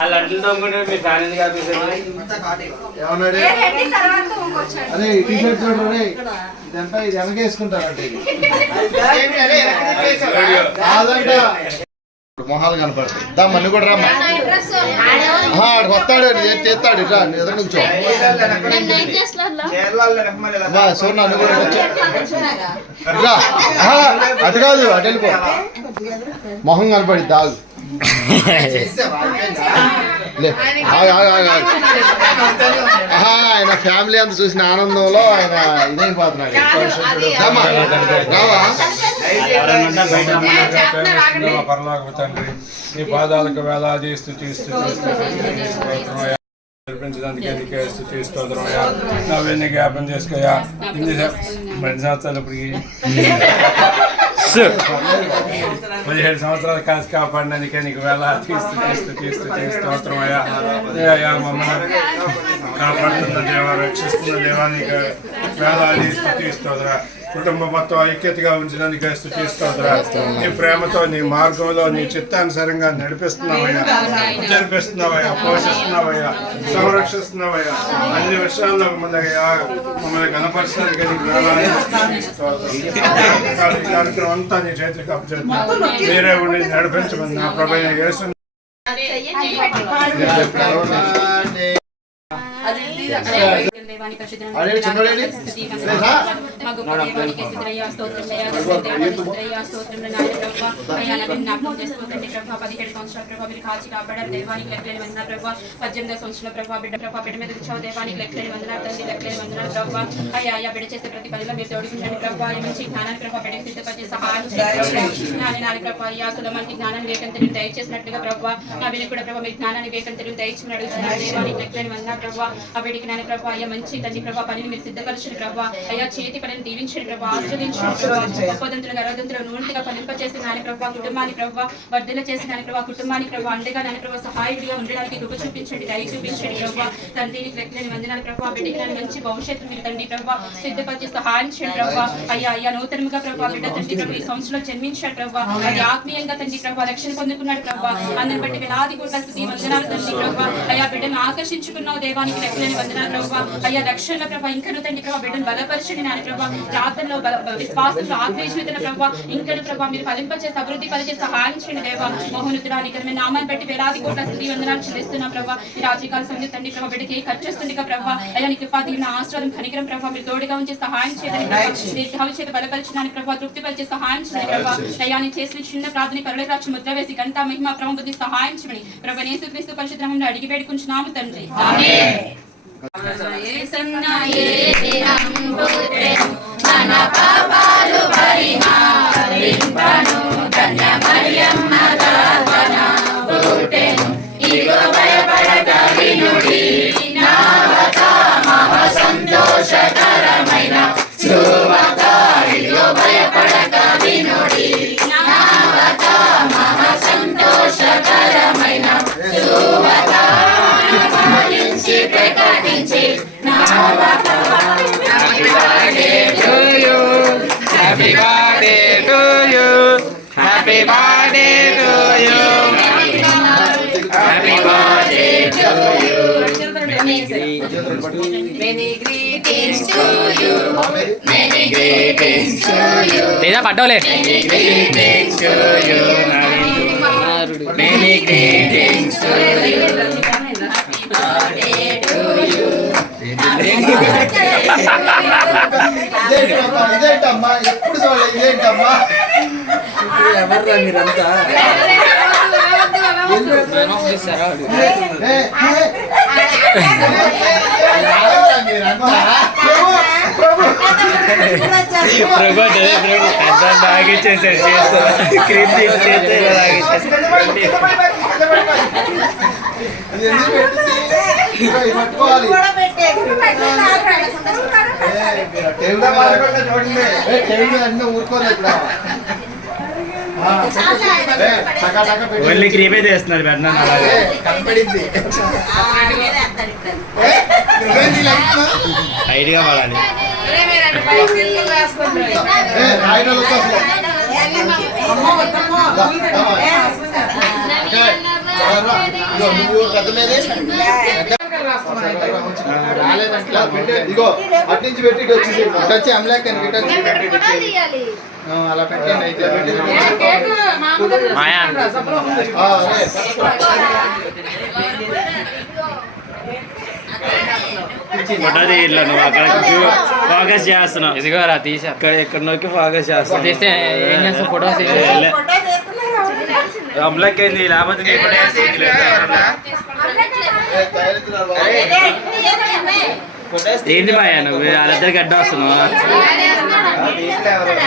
లడ్లు తమ్ముకుంటే మీ ఫ్యాన్ ఎందుకు అదే టీ షర్ట్ చూడండి ఇదంతా ఇది వెనకేసుకుంటారంటే మొహాలు కనపడతాయి దా మన్ను కూడా రమ్మా వస్తాడు చేస్తాడు ఇట్లా నీ ఎదురు నుంచో సో నన్ను కూడా ఇట్లా అటు కాదు అటు వెళ్ళిపో మొహం కనపడి దాగు ఆయన ఫ్యామిలీ అంతా చూసిన ఆనందంలో ఆయన ఇదైపోతున్నాడు పరలోకపు తండ్రి నీ పాదాలకు వేలాది స్తుతిస్తూ నడిపించడానికి ఎందుకే స్తుతిస్తోందరమయ్యా నవ్వెన్ని జ్ఞాపం చేసుకోయా ఇన్ని 2 సంవత్సరాలు ఇప్పటికి 17 సంవత్సరాలు కాసి కాపాడినందుకే నీకు వేలాది స్తోత్రమయ్యా అయ్యా మమ్మల్ని కాపాడుతున్న దేవా రక్షిస్తున్న దేవా నీకు వేలాది స్తుతిస్తోందరా కుటుంబం మొత్తం ఐక్యతగా ఉంచినందుకు స్తుతిస్తోందరా నీ ప్రేమతో నీ మార్గంలో నీ చిత్తానుసారంగా నడిపిస్తున్నావయ్యా జరిపిస్తున్నావయ్యా పోషిస్తున్నావయ్యా సంరక్షిస్తున్నావయ్యా అన్ని విషయాల్లో మమ్మల్ని కనపరచడానికి కార్యక్రమం అంతా నీ చేతికి అప్పచెప్తున్నా మీరే ఉండి నడిపించమని నా ప్రభువైన యేసు దయచేసినట్లుగా ప్రభావ నా విని కూడా ప్రభావ మీ జ్ఞానాన్ని వేగం తెలుగు దయచేసినట్టు దేవానికి లెక్కలేని వందన ప్రభావ ఆ బిడ్డకి నాన్న ప్రభావ అయ్యా మంచి తండ్రి ప్రభావ పనిని మీరు సిద్ధపరచండి ప్రభావ అయ్యా చేతి పనిని దీవించండి ప్రభావ ఆశ్రదించండి గొప్పదంతులుగా అరదంతులు నూనెగా ఫలింపచేసి నాని ప్రభావ కుటుంబాన్ని ప్రభావ వర్ధన చేసి నాని ప్రభావ కుటుంబానికి ప్రభావ అండగా నాని ప్రభావ సహాయుడిగా ఉండడానికి కృప చూపించండి దయ చూపించండి ప్రభావ తండ్రికి లెక్కలేని వందనాలు ప్రభావ బిడ్డకి నాన్న మంచి భవిష్యత్తు మీరు తండ్రి ప్రభావ సిద్ధపరిచి సహాయం చేయండి ప్రభావ అయ్యా అయ్యా నూతనంగా ప్రభావ బిడ్డ తండ్రి ప్రభావ ఈ సంవత్సరంలో జన్మించాడు ప్రభావ అది ఆత్మీయంగా తండ్రి ప్రభావ రక్షణ పొందుకున్నాడు ప్రభావ అందరిని బట్టి వేలాది కోట్ల స్తుతి వందనాలు తండ్రి ప్రభావ అయ్యా బిడ్డను ఆకర్షించుకున్నావు దేవానికి లెక్కలేని వందనాలు ప్రభావ అయ్యా రక్షణ ప్రభావ ఇంకను తండ్రి ప్రభావ బిడ్డను బలపరచండి నాని ప్రభావ ప్రార్థనలో విశ్వాసంలో ఆత్మీయతన ప్రభావ ఇంకను ప్రభావ మీరు ఫలింపచేసి అభివృద్ధి పరిచే సహాయం చేయండి దేవ మహోన్నతుడానికి మీ నామాన్ని బట్టి వేలాది కోట్ల స్తుతి వందనాలు చెల్లిస్తున్నాం ప్రభావ ఈ రాజకీయాల సంగతి తండ్రి ప్రభావ బిడ్డకి ఖర్చు చేస్తుంది ప్రభావ అయ్యా నీకు పాదిన ఆశ్రదం కనికరం ప్రభావ మీరు తోడుగా ఉంచి సహాయం చేయండి దీర్ఘావి చేత బలపరచడానికి ప్రభావ తృప్తి పరిచే సహాయం చేయండి ప్రభావ అయ్యా నేను చేసిన చిన్న ప్రార్థన కరుణరాక్ష ముద్ర వేసి గంట మహిమ ప్రభావ బుద్ధి సహాయం చేయండి ప్రభావ యేసుక్రీస్తు పరిశుద్ధ నామములో అడిగి వేడుకుంటున్నాము తండ్రి ఆమేన్. మన పాపాలు పరిహారింపను కన్య మరియమ్మ గర్భన పుట్టెను ఇగో భయపడక వినుడి నావత మహా సంతోషకరమైన సువార్త ఇగో భయపడక వినుడి నావత మహా సంతోషకరమైన సువార్త ప్రకటించి Happy birthday to you. Happy birthday to you. Happy birthday to you. Happy birthday to you. Many greetings to you. Many greetings to you. Tida pattole. Many greetings to you. Many greetings to you. Happy birthday to you. ఇదేంటమ్మా ఎప్పుడు చూడాలి ఇదేంటమ్మా ఎవర్రా మీరంతా ఆగిచ్చేసాడు చేస్తాడు cream తీసి చేస్తే only క్రీమే చేస్తున్నారు పెట్టినా అలాగే కనపడింది హైట్గా పడాలి నువ్వు పెద్ద మీదే రాలేదంటే ఇగో అటు నుంచి పెట్టి ఇటు వచ్చేసి ఇటు వచ్చి అమలాక్ అని ఇటు వచ్చి అలా పెట్టండి అయితే ఫోటో తీయట్లా నువ్వు అక్కడ ఫోకస్ చేస్తున్నావు. ఇదిగో రా తీసా ఇక్కడ ఎక్కడ నొక్కి ఫోకస్ చేస్తావు. తీస్తే ఏం చేస్తావు ఫోటోస్ అమ్లకి ఏంది లేకపోతే నీ ఫోటో ఏంటి బాయ్ నువ్వు వాళ్ళిద్దరికి అడ్డ వస్తున్నావు.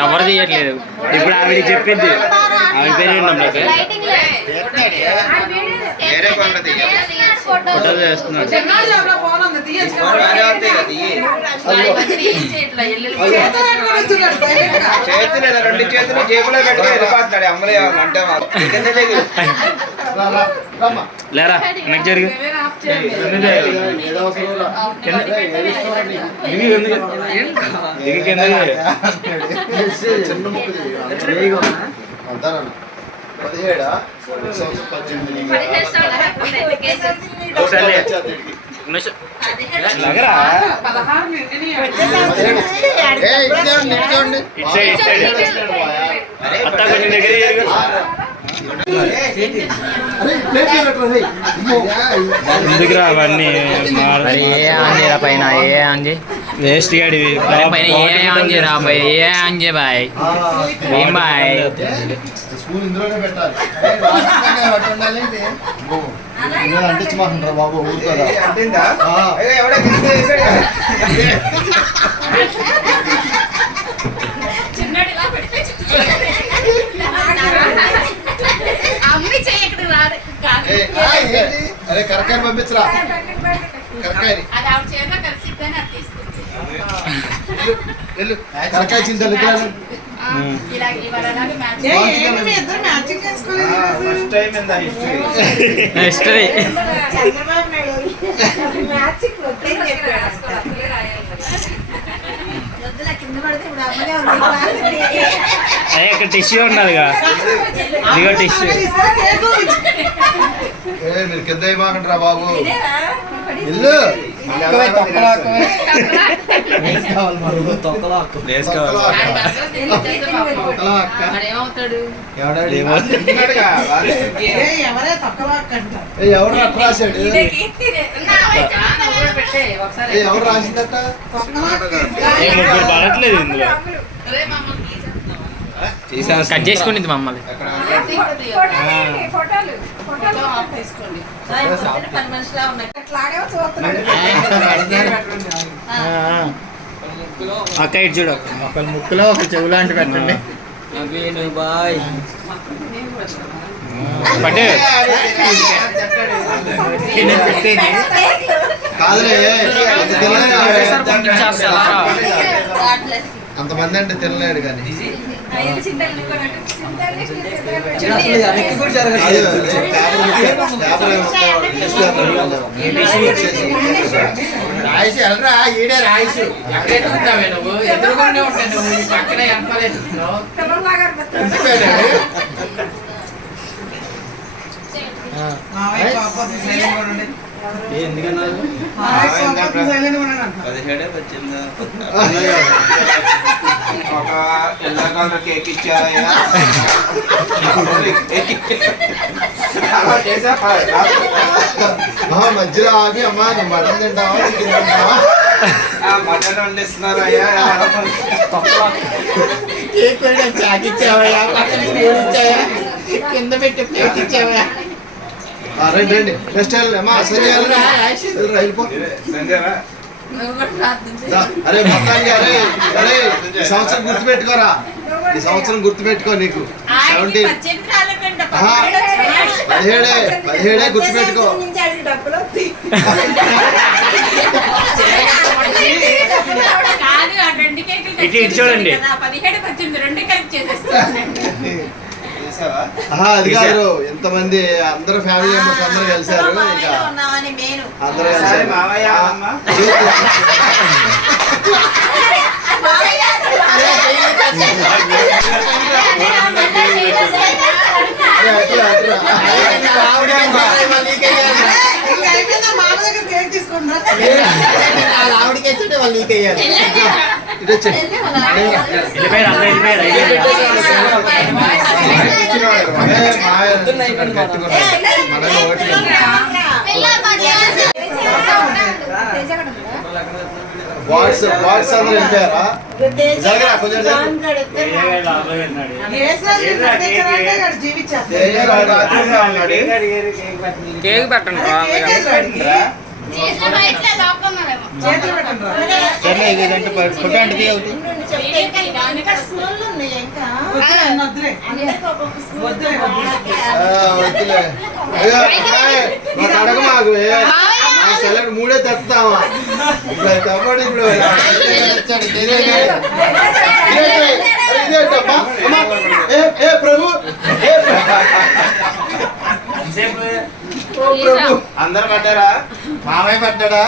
ఎవరు తీయట్లేదు. ఇప్పుడు ఆవిడ చెప్పింది ఆవిడ పేరు ఏంటి ఫోటో చేస్తున్నాడు. రెండు చేతులు జేబులో పెట్టుకుని వెళ్ళిపోతున్నాడు అమ్మలే అంటే లేరా వెనక్కి జరిగి చిన్న ముక్కు 17 ఎందుకురా అవన్నీ ఏ ఆంజేరా పైన ఏ ఆంజే వేస్ట్ గాడివి పైన ఏ ఆంజేరా బాయ్ ఏ ఆంజే బాయ్ ఏం బాయ్ స్కూల్ ఇందులోనే పెట్టాలి అంటించమంటారా బాబు ఊరుకోరా ఎవడో అరే కరకాయని పంపించరా కరకాయని వెళ్ళు కరకాయ చింతలు first time in the history అదే ఇక్కడ టిష్యూ ఉన్నదిగా ఇదిగో టిష్యూ. మీరు కింద ఇవ్వకంటారా బాబు ఇల్లు ఎవరు అట్లా రాశాడు ఎవరు రాసిందట పడట్లేదు ఇందులో. కట్ చేసుకుంటుంది మమ్మల్ని అక్క ఇటు చూడు ఒకరి ముక్కులో ఒక చెవు లాంటి పెట్టండి బాయ్ కాదులే అంతమంది అంటే తినలేడు కానీ రాయిసి వెళ్ళరా ఈడే రాయిసు ఎక్కడెట్టుకుంటావే నువ్వు ఎదురుగానే ఉంటాయి నువ్వు పక్కనే ఎంపలేదు ఒక ఎల్లకాల కేక్ ఇచ్చారయ్యా మధ్యలో ఆగి అమ్మా నువ్వు మటన్ తింటావా చికెన్ తింటావా మటన్ వండిస్తున్నారయ్యా కేక్ కూడా చాకి ఇచ్చావయ్యా కింద పెట్టి ప్లేట్ ఇచ్చావయ్యా రండి రండి నెక్స్ట్ అమ్మా రైలుపో అరే మొత్తానికి అరే అరే ఈ సంవత్సరం గుర్తుపెట్టుకోరా ఈ సంవత్సరం గుర్తుపెట్టుకో నీకు 17 గుర్తుపెట్టుకో ఇటు చూడండి అది కాదు ఎంతమంది అందరూ ఫ్యామిలీ మెంబర్స్ అందరూ కలిసారు ఇంకా అందరూ కలిసారు మామయ్య వాట్స్ అందరూ వెళ్ళిపోయారా జరగరా కొంచెం కేక్ పెట్టండి సరే ఇదంటే ఫోటో అంటే ఒకటి వద్దులే అడగ మాకు సెలెక్ట్ మూడే తెస్తామా ఇప్పుడు తప్పడు ఇప్పుడు ఇదేంటమ్మా ఏ ప్రభు అందరు పడ్డారా? మామయ్య పడ్డా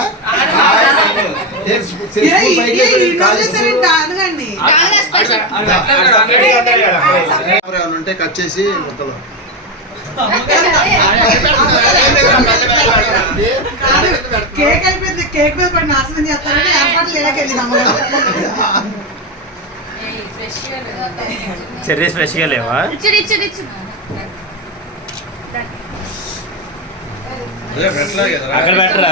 ఉంటే కట్ చేసి మొత్తం కేక్ అయిపోయింది. కేక్ మీద పడి నాశనం చేస్తారని ఏర్పాట్లు లేకెళ్ళింది. చెర్రీస్ ఫ్రెష్గా లేవా? అక్కడ పెట్టరా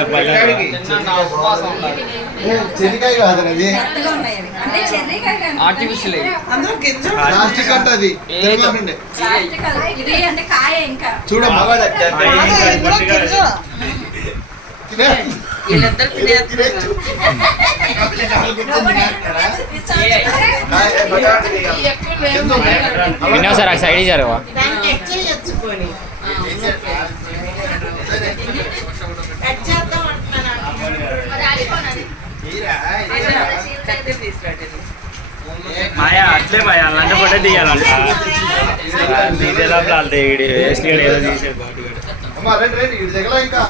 చెనికాయ కాదు అది ఆర్టిఫిషియల్ ప్లాస్టిక్ అంట అది చూడమ్మా వినో సార్ ఆ సైడ్ జరగవా మాయా అట్లే మాయా అలాంటి ఫోటో తీయాలంట తీసే లోపల వాళ్ళ వేస్ట్ ఏదో తీసేది అమ్మా రండి రండి ఇటు దగ్గర ఇంకా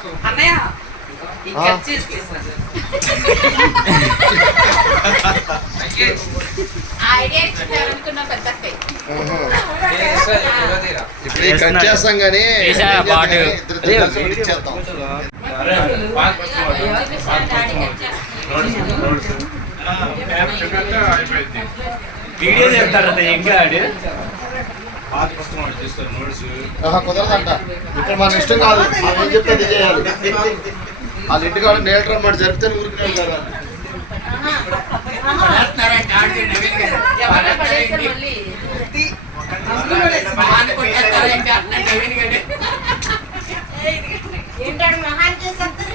ఇప్పుడు కట్ చేస్తాం కానీ ఇచ్చేస్తాం వీడియో చెప్తారు ఇంకా కుదరదంట ఇక్కడ మన ఇష్టం కాదు మనం ఏం చెప్తే అది చేయాలి వాళ్ళ ఇంటి కాదు నేలటర్ మాట జరిపితే ఊరికి కదా ఏంటాడు మహాన్ చేసేస్తారు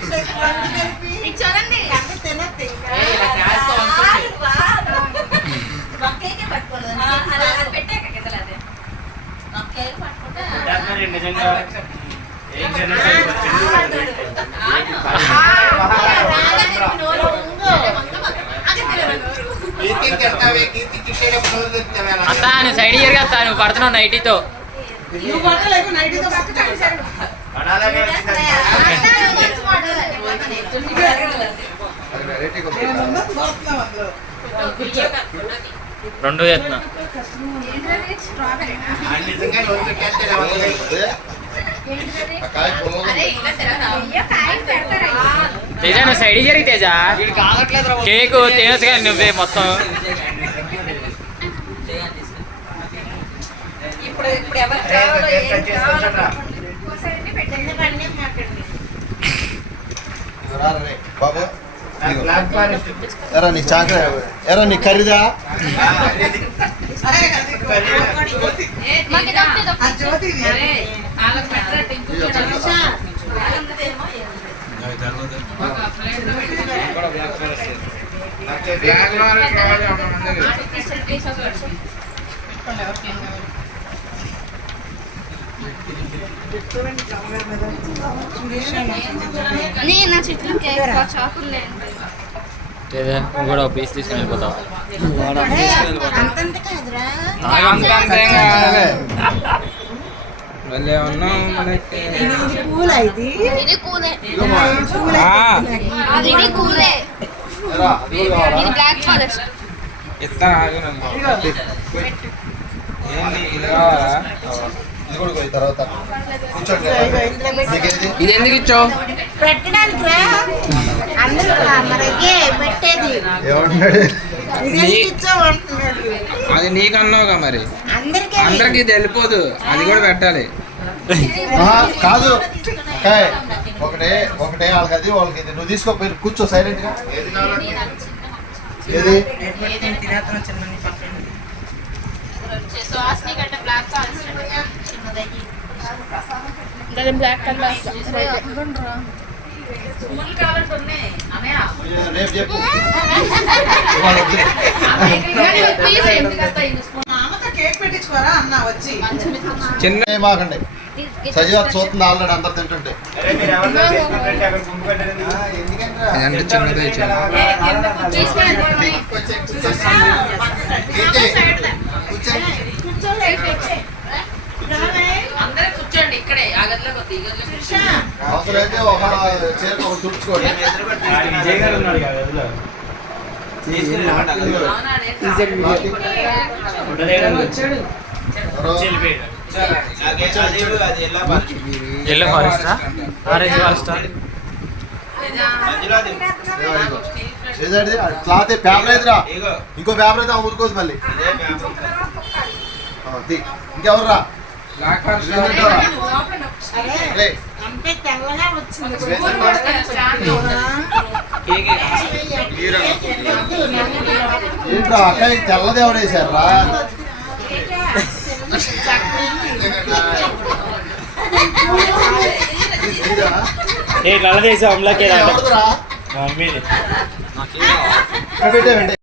నిజంగా అత్తాను సైడ్ జరగత్తాను పడుతున్నావు నైటీతో రెండు చేస్తున్నా తేజ నువ్వు సైడ్ జరిగి తేజ కేకు తినచ్చు కానీ నువ్వే మొత్తం బాబు ఎరా నీ చాకరీ ఎరా నీ ఖరీదా నా చెట్లు చాకులు నువ్వు కూడా ఒక పీస్ తీసుకుని వెళ్ళిపోతావు ఇది కూలే ఇది కూలే ఇది బ్లాక్ ఫారెస్ట్ ఇది కూడా పోయి తర్వాత కూర్చోండి మీకేది ఇది ఎందుకు ఇచ్చావు? పెట్టడానికి రా అందరూ మనకి పెట్టేది ఏమంటున్నాడు ఇది ఇచ్చావు అంటున్నాడు. అది నీకు అన్నావుగా మరి. అందరికీ అందరికి ఇది వెళ్ళిపోదు, అది కూడా పెట్టాలి. కాదు ఓకే ఒకటే ఒకటే వాళ్ళకి అది వాళ్ళకి ఇది నువ్వు తీసుకోపోయి కూర్చో సైలెంట్ గా ఏది బ్లాక్ కలర్ రేపు చెప్పు మామతో కేక్ పెట్టించుకోరా అన్న వచ్చి చిన్న మాకండి సజీవాత చూస్తుంది ఆల్రెడీ అందరు తింటుంటే అంటే చిన్నదే ఇచ్చాను. కూర్చోండి ఇక్కడే ఆ గదిలో అవసరమైతే ఒక చేతికి ఒక తుడుచుకోండి విజయ్ గారు ఉన్నాడు కదా అందులో. ఎల్లో ఫారెస్టా ఆరెంజ్ ఫారెస్టా ఏదండి క్లాత్ పేపర్ అయితేరా ఇంకో పేపర్ అయితే ఊరుకోదు మళ్ళీ ఇంకెవర్రా అంటే తెల్లగా వచ్చింది. ఏంట్రా అక్కడికి తెల్లది ఎవడేసారా ఏ నల్లదేశం అమలాకే ఎవడదురా మమ్మీని పెట్టేవండి